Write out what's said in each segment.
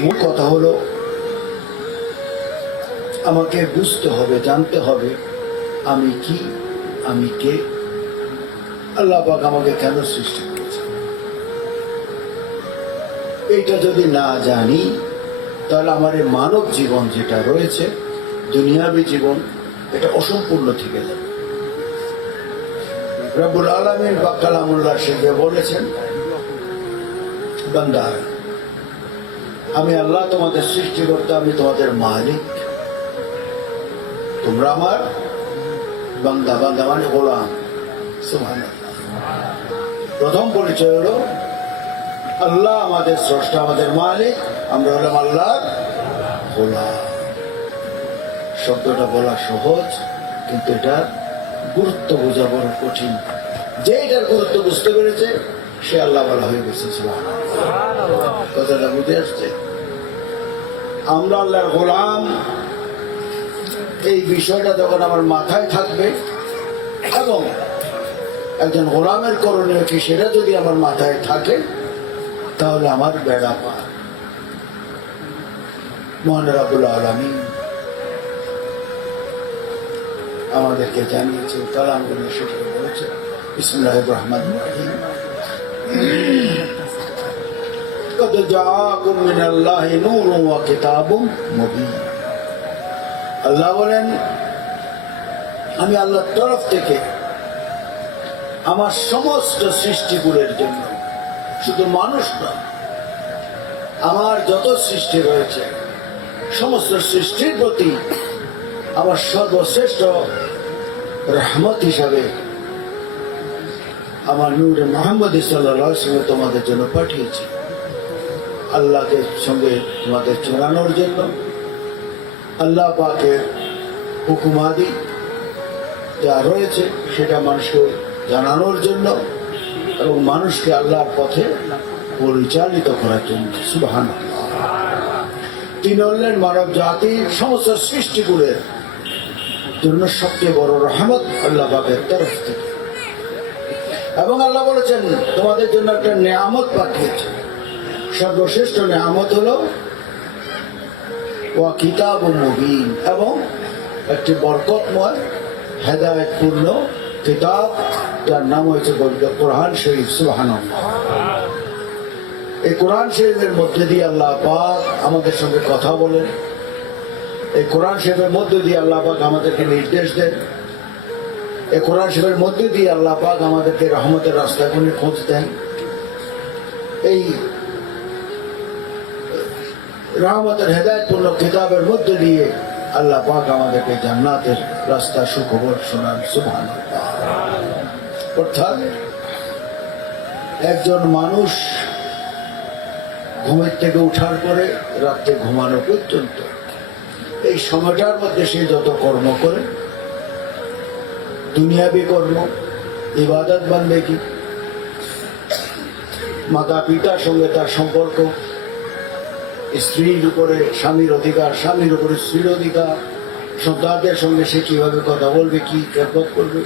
মূল কথা হলো, আমাকে বুঝতে হবে, জানতে হবে আমি কি, আমি কে। আল্লাহ পাক আমাকে কেন সৃষ্টি করেছে এইটা যদি না জানি, তাহলে আমার এই মানব জীবন যেটা রয়েছে, দুনিয়াবী জীবন, এটা অসম্পূর্ণ থেকে যাবে। রব্বুল আলমিন বা কালামুল্লাহ শেখে বলেছেন, বান্দা আমি আল্লাহ তোমাদের সৃষ্টি করতে আমি তোমাদের মালিক। তোমরা আমার বান্দা বান্দা মানে গোলাম। সুবহানাল্লাহ। প্রথম পরিচয় হলো, আল্লাহ আমাদের স্রষ্টা, আমাদের মালিক। আমরা হলাম আল্লাহ গোলাম। শব্দটা বলা সহজ, কিন্তু এটার গুরুত্ব বোঝা বড় কঠিন। যে এটার গুরুত্ব বুঝতে পেরেছে সে আল্লাহ বলা হয়ে গেছে কথাটা বুঝে আসছে? আমরা আল্লাহর গোলাম। এই বিষয়টা যখন আমার মাথায় থাকবে, এবং একজন গোলামের করণীয় কি সেটা যদি আমার মাথায় থাকে, তাহলে আমার বেড়া পার মহান রাবুল আলমী আমাদেরকে জানিয়েছে কালামগুলো সেটা বলেছে ইসমিল্লাহ রহমান রহিম। قد جاءكم من الله نور وكتاب مبين আল্লাহ বলেন আমি আল্লাহর তরফ থেকে আমার সমস্ত সৃষ্টিগুলোর জন্য শুধু মানুষ নয় আমার যত সৃষ্টি রয়েছে সমস্ত সৃষ্টির প্রতি আমার সর্বশ্রেষ্ঠ রহমত হিসাবে আমার নূরে মোহাম্মদ সাল্লাহ সঙ্গে তোমাদের জন্য পাঠিয়েছি। আল্লাহকে সঙ্গে তোমাদের চড়ানোর জন্য। আল্লাহ পাকের হুকুমাদি যা রয়েছে সেটা মানুষকে জানানোর জন্য এবং মানুষকে আল্লাহর পথে পরিচালিত করার জন্য। সুবাহান তিনি হলেন মানব জাতির সমস্ত সৃষ্টিগুলোর জন্য সবচেয়ে বড় রহমত আল্লাহ পাকের তরফ থেকে। এবং আল্লাহ বলেছেন, তোমাদের জন্য একটা নেয়ামত পাঠিয়েছে। সর্বশ্রেষ্ঠ নেয়ামত হলো ও কিতাব মুবিন এবং একটি বরকতময়, হেদায়তপূর্ণ কিতাব, যার নাম হয়েছে কোরআন শরীফ সুবাহান এই কোরআন শরীফের মধ্যে দিয়ে আল্লাহ পাক আমাদের সঙ্গে কথা বলেন। এই কোরআন শরীফের মধ্যে দিয়ে আল্লাহ পাক আমাদেরকে নির্দেশ দেন। এই কোরআন শরীফের মধ্যে দিয়ে আল্লাহ পাক আমাদেরকে রহমতের রাস্তাগুলি খোঁজ দেন। এই রহমতের হেদায়তপূর্ণ কিতাবের মধ্যে দিয়ে আল্লাহ পাক আমাদেরকে জান্নাতের রাস্তা সুখবর শোনান সুভান অর্থাৎ একজন মানুষ ঘুমের থেকে উঠার পরে রাত্রে ঘুমানো পর্যন্ত, এই সময়টার মধ্যে সে যত কর্ম করে দুনিয়াবি কর্ম ইবাদত বানবে কি? মাতা পিতার সঙ্গে তার সম্পর্ক, স্ত্রীর উপরে স্বামীর অধিকার, স্বামীর উপরে স্ত্রীর অধিকার, সন্তানদের সঙ্গে সে কীভাবে কথা বলবে, কি খেদমত করবে?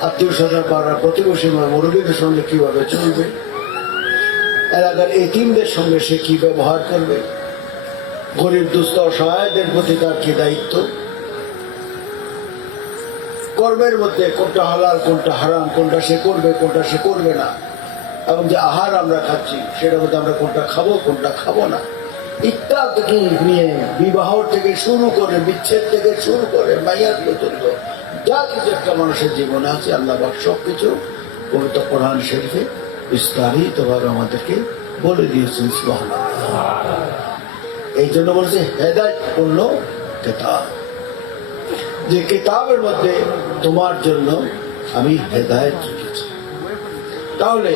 আত্মীয় স্বজন পাড়ার প্রতিবেশী মুরব্বীদের সঙ্গে কীভাবে চলবে? এলাকার এতিমদের সঙ্গে সে কি ব্যবহার করবে? গরিব দুস্থ অসহায়দের প্রতি তার কি দায়িত্ব? কর্মের মধ্যে কোনটা হালাল, কোনটা হারাম, কোনটা সে করবে, কোনটা সে করবে না। এবং যে আহার আমরা খাচ্ছি, সেটার মধ্যে আমরা কোনটা খাব কোনটা খাব না। ইত্যাদি নিয়ে বিবাহ থেকে শুরু করে, বিচ্ছেদ থেকে শুরু করে মাইয়ার পর্যন্ত যা কিছু একটা মানুষের জীবনে আছে, আল্লাহ সব কিছু পবিত্র কোরআন শরীফে বিস্তারিতভাবে আমাদেরকে বলে দিয়েছেন। এই জন্য বলছে, হেদায়ত পূর্ণ কেতাব। যে কেতাবের মধ্যে তোমার জন্য আমি হেদায়ত তাহলে